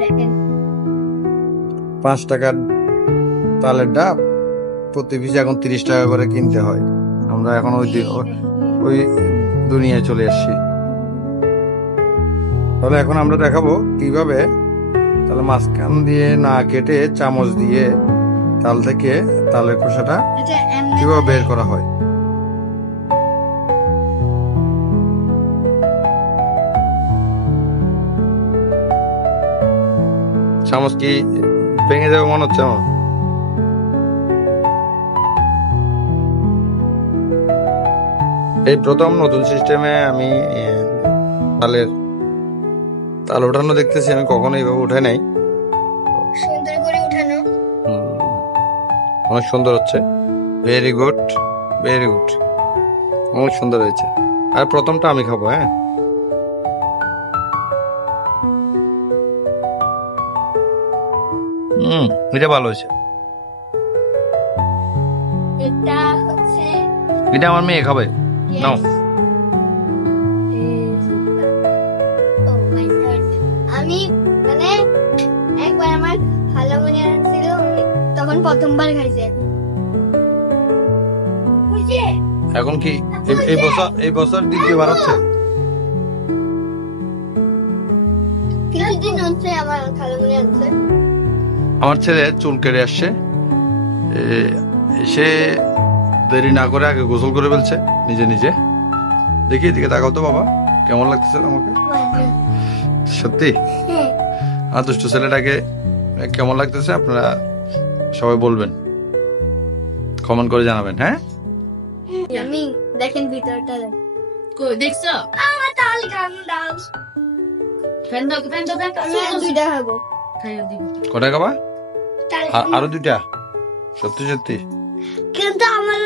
দেখেন 5 টাকার তালের ডাব প্রতি পিস এখন 30 টাকা করে কিনতে হয়। আমরা এখন ওই দুনিয়ায় চলে আসছি। তাহলে এখন আমরা দেখাবো কিভাবে তাহলে মাঝখান দিয়ে না কেটে চামচ দিয়ে তাল থেকে তালের খোসাটা কিভাবে বের করা হয়। চামচ কি ভেঙে যাবে মনে হচ্ছে আমার? এই প্রথম নতুন সিস্টেমে আমি তাল ওঠানো দেখতেছি, আমি কখনো এইভাবে উঠাই নাই। সুন্দর করে উঠানো, অনেক সুন্দর হচ্ছে। ভেরি গুড, ভেরি গুড, অনেক সুন্দর হয়েছে। আর প্রথমটা আমি খাবো। হ্যাঁ, এটা ভালো হয়েছে। এটা হচ্ছে এটা আমার মেয়ে খাবে। নাও। আমি মানে একবার আমার ভালো মনে ছিল, তখন প্রথমবার খাইছে। এখন কি এই বছর দ্বিতীয় বার হচ্ছে? কিছুদিন হচ্ছে আমার ভালো মনে আছে। আমার ছেলে চুল কেটে আসছে, সে দেরি না করে আগে গোসল করে ফেলছে নিজে নিজে। দেখি এদিকে তাকাও তো বাবা, কেমন লাগতেছে আমাকে? সত্যি আমার দুষ্টু ছেলেটাকে কেমন লাগতেছে আপনারা সবাই বলবেন, কমেন্ট করে জানাবেন। হ্যাঁ, আমি দেখেন ভিতরটা দেখছো? আমার তাল গান দাও। দুইটা খাবো। কটা খাবা? আরো 2টা? সত্যি সত্যি? কিন্তু আমার